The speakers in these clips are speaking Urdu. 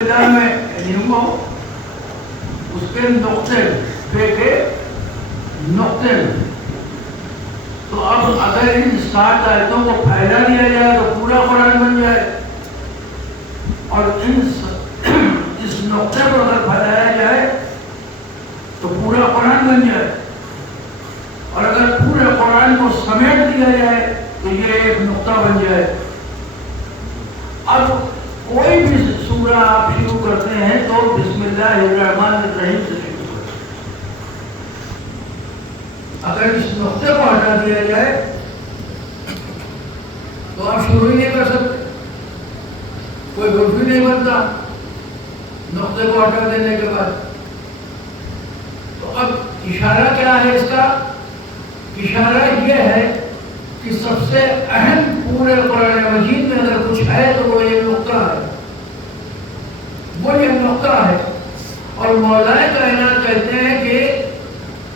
میں ہوں اس کے نقطے کے نقطے تو اب اگر ان 7 آیتوں کو پھیلا دیا جائے تو پورا قرآن بن جائے، اور اس نقطے کو اگر پھیلایا جائے تو پورا قرآن بن جائے، اور اگر پورے قرآن کو سمیٹ دیا جائے تو یہ ایک نقطہ بن جائے۔ اب کوئی بھی سورہ آپ شروع کرتے ہیں تو بسم اللہ الرحمن الرحیم سے شروع کرتے ہیں۔ اگر اس نقطے کو ہٹا دیا جائے تو آپ شروع ہی نہیں کر سکتے، کوئی حرف ہی نہیں بنتا نقطے کو ہٹا دینے کے بعد۔ تو اب اشارہ کیا ہے اس کا؟ اشارہ یہ ہے کہ سب سے اہم پورے قرآن مجید میں اگر کچھ ہے تو وہ یہ نقطہ ہے، وہ یہ نقطہ ہے۔ اور مولا کائنات کہتے ہیں کہ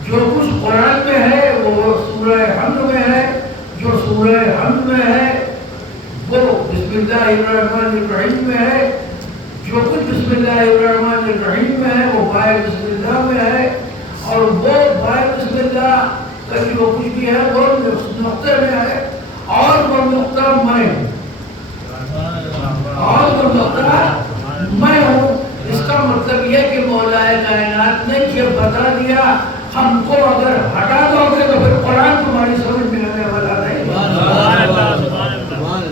جو کچھ قرآن میں ہے وہ سورہ حمد میں ہے، جو سورہ حمد میں ہے وہ بسم اللہ الرحمن الرحیم میں ہے، جو کچھ بسم اللہ الرحمن الرحیم میں ہے وہ بائے بسم اللہ میں ہے، اور وہ بائے بسم اللہ جو کچھ بھی ہے وہ نقطے میں ہے، اور وہ نقطہ میں ہوں۔ اس کا مطلب یہ کہ مولا کائنات نے یہ بتا دیا ہم کو اگر ہٹا دو گے تو پھر قرآن تمہاری سمجھ میں آنے والا نہیں،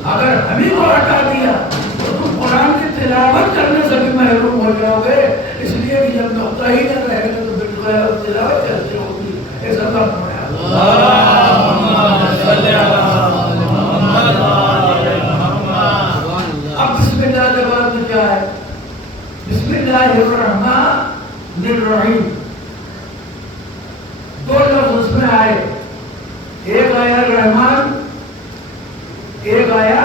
اگر ہمیں کو ہٹا دیا تو تم قرآن کی تلاوت کرنے سے بھی محروم ہو جاؤ گے، اس لیے کہ جب نقطہ ہی نہ رہے گا تو پھر تلاوت کیسے ہوگی؟ ایسا بات اب بسم اللہ کے بعد میں کیا ہے؟ بسم اللہ الرحمن الرحیم، 2 لفظ اس میں آئے، ایک آیا رحمان، ایک آیا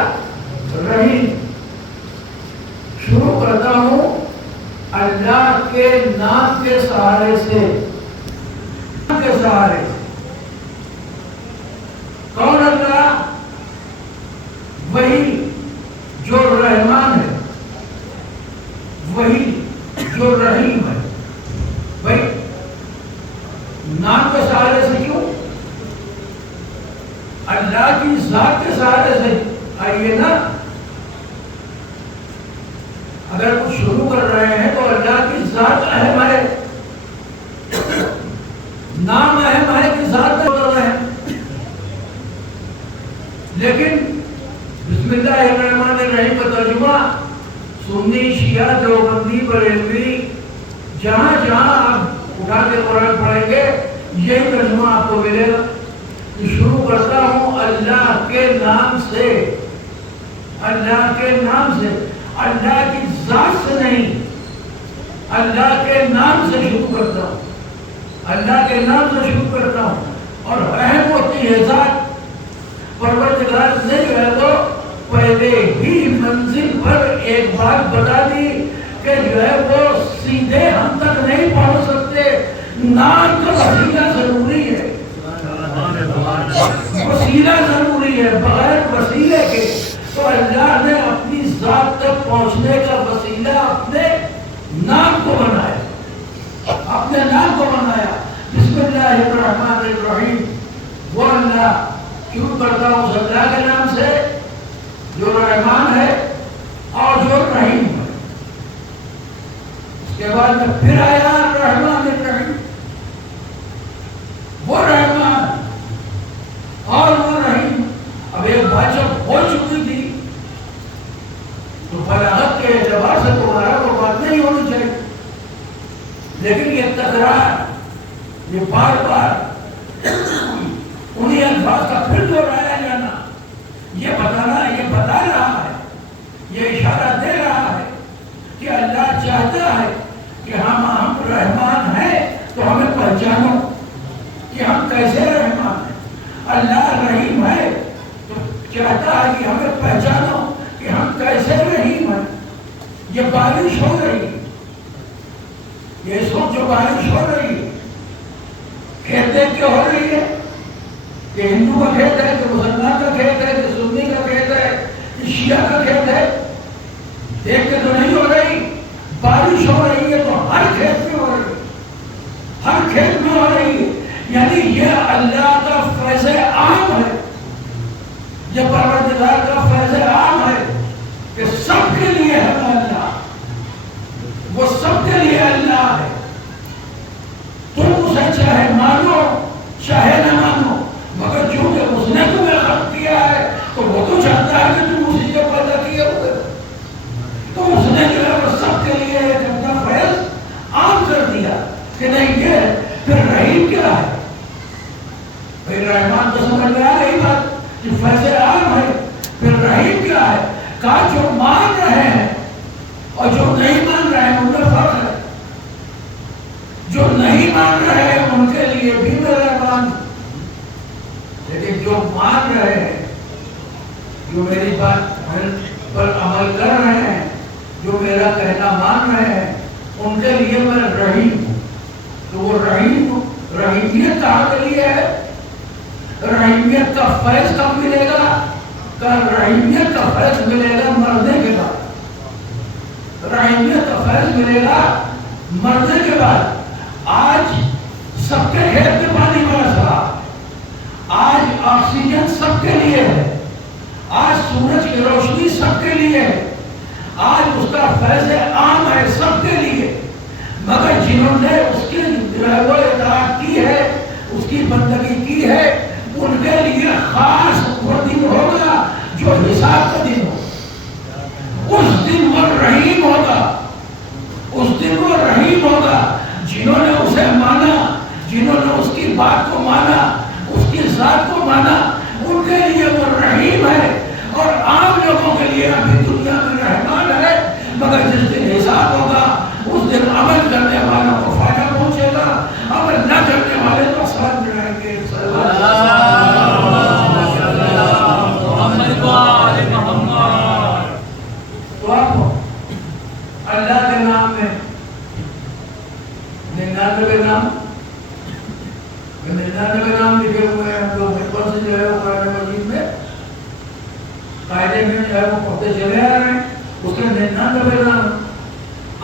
رحیم۔ شروع کرتا ہوں اللہ کے نام کے سہارے سے، کے سہارے سے۔ کون اللہ؟ وہی جو رحمان ہے، وہی جو رحیم ہے۔ بھائی نام کے سہارے سے کیوں؟ اللہ کی ذات کے سہارے سے آئیے نا، اگر کچھ شروع کر رہے ہیں تو اللہ کی ذات اہم ہے، نام اہم ہے کہ ذات میں کر رہے ہیں۔ لیکن بسم اللہ الرحمن الرحیم کا ترجمہ سنی، شیعہ، دیوبندی، بریلوی، جہاں جہاں آپ اٹھا کے قرآن پڑھیں گے یہی ترجمہ آپ کو ملے گا کہ شروع کرتا ہوں اللہ کے نام سے، اللہ کے نام سے، اللہ کی ذات سے نہیں، اللہ کے نام سے شروع کرتا ہوں، اللہ کے نام سے شروع کرتا ہوں۔ اور اہم ہوتی ہے ذات، پروردگار نے جو ہے تو پہلے ہی منزل پر ایک بات بتا دی کہ جو ہے وہ سیدھے ہم تک نہیں پہنچ سکتے، نام کا وسیلہ ضروری ہے، وسیلہ ضروری ہے، بغیر وسیلے کے تو اللہ نے اپنی ذات تک پہنچنے کا وسیلہ اپنے نام کو بنایا، اپنے نام کو بنایا۔ بسم اللہ الرحمن الرحیم، وہ اللہ، شروع کرتا ہوں اس اللہ کے نام سے جو رحمان ہے اور جو رحیم ہے۔ اس کے بعد میں پھر آیا رحمان الرحیم، وہ رحمان اور وہ رحیم۔ اب ایک بات جب ہو چکی تھی تو بلاغت کے اعتبار سے دوبارہ وہ بات نہیں ہونی چاہیے، لیکن یہ تکرار، یہ بار بار انہی الفاظ کا پھر دہرایا جانا، یہ بتانا، یہ بتا رہا ہے، یہ اشارہ دے رہا ہے کہ اللہ چاہتا ہے کہ ہم رحمان ہیں تو ہمیں پہچانو کہ ہم کیسے رحمان ہیں۔ اللہ رحیم ہے تو چاہتا ہے کہ ہمیں پہچانو کہ ہم کیسے رحیم ہیں۔ یہ بارش ہو رہی ہے، یہ اس وقت جو بارش ہو رہی ہے، کھیت دیکھ کے ہو رہی ہے، کہ ہندو کا کھیت ہے، کہ مسلمان کا کھیت ہے، کہ سنی کا کھیت ہے، کہ شیعہ کا کھیت ہے، دیکھ کے تو نہیں ہو رہی، وہ ہر کھیت میں ہو رہی ہے، ہر کھیت میں ہو رہی ہے. یعنی یہ اللہ کا فیض عام ہے، یہ پروردگار کا فیض عام ہے کہ سب کے لیے ہے اللہ، وہ سب کے لیے اللہ ہے. تم اسے چاہے مانو چاہے نہ مانو، مگر چونکہ اس نے تمہیں خلق کیا ہے تو وہ تو چاہتا ہے کہ تم اسی کو پیدا کیے ہوئے، تو اس نے جو ہے وہ سب کے لیے ایک اپنا فیض عام کر دیا کہ نہیں. یہ پھر رحیم کیا ہے؟ پھر رحمان تو سمجھ میں آ گئی بات کہ فیض عام ہے. پھر رحیم کیا ہے؟ کہا جو مان رہے ہیں اور جو نہیں مان رہے ہیں ان میں فرق ہے. جو نہیں مان رہے ہیں ان کے لیے بھی میں رحمان، لیکن جو مان رہے ہیں، جو میری بات پر عمل کر رہے ہیں، جو میرا کہنا مان رہے ہیں، ان کے لیے میں رحیم ہوں. تو وہ رحیمیت کہاں کے لیے ہے؟ رحیمیت کا فیض کب ملے گا؟ رحیمیت کا فیض ملے گا مرنے کے بعد. رحیمیت کا فیض ملے گا مرنے کے بعد. آج سب کے کھیت میں پانی برس رہا، آج آکسیجن سب کے لیے ہے، آج سورج کی روشنی سب کے لیے ہے، آج اس کا فیض عام ہے سب کے لیے. مگر جنہوں نے اس کی اطاعت کی ہے، اس کی بندگی کی ہے، ان کے لیے خاص وہ دن ہوگا جو حساب کا دن ہو. اس دن وہ رحیم ہوگا، اس دن وہ رحیم ہوگا. جنہوں نے اسے مانا، جنہوں نے اس کی بات کو مانا، اس کی ذات کو مانا، ان کے لیے وہ رحیم ہے. اور عام لوگوں کے لیے ابھی دنیا میں رحمان ہے، مگر جس دن حساب ہوگا اس دن عمل کرنے والوں کو فائدہ پہنچے گا، عمل نہ کرنے والے تو ساتھ میں رہیں گے. تو آپ اللہ کے نام میں 99 نام لکھے ہوئے ہیں. ہم لوگ بچپن سے جو ہے وہ قرآن مجید میں قاعدے میں جو ہے وہ پڑھتے چلے آ رہے ہیں. اس کے 99 نام،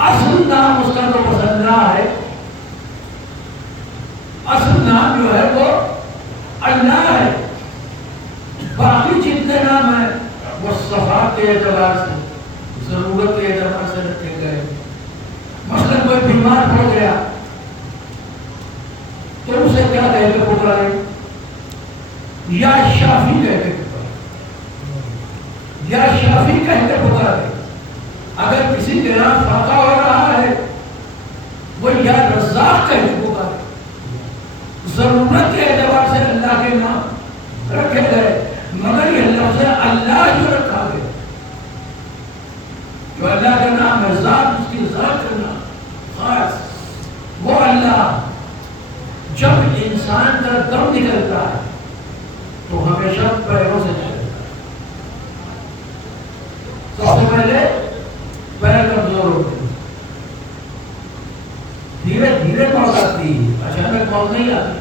اصل نام اس کا تو مسلح ہے. اصل نام جو ہے وہ اللہ ہے. باقی جتنے نام ہیں وہ صفات کے اعتبار سے، ضرورت کے اعتبار سے رکھے گئے. مثلا کوئی بیمار پڑ گیا تو اسے کیا کہہ کے پکارے؟ یا شافی کہہ کے پکارے، یا شافی کہہ کے پکارے. اگر کسی کے یہاں فاقہ ہو رہا ہے وہ یا رزاق کہہ کے پکارے. ضرورت کے اعتبار سے اللہ کے نام رکھے گئے، مگر یہ لفظ اللہ جو رکھا گیا، جو اللہ کا نام ہے، ذات اس کی ذات کا نام خاص، وہ اللہ. جب انسان کا دم نکلتا ہے تو ہمیشہ پیروں سے نکلتا ہے. سب سے پہلے پیر کمزور ہوتے ہیں، دھیرے دھیرے موت آتی ہے، اچانک موت نہیں آتی.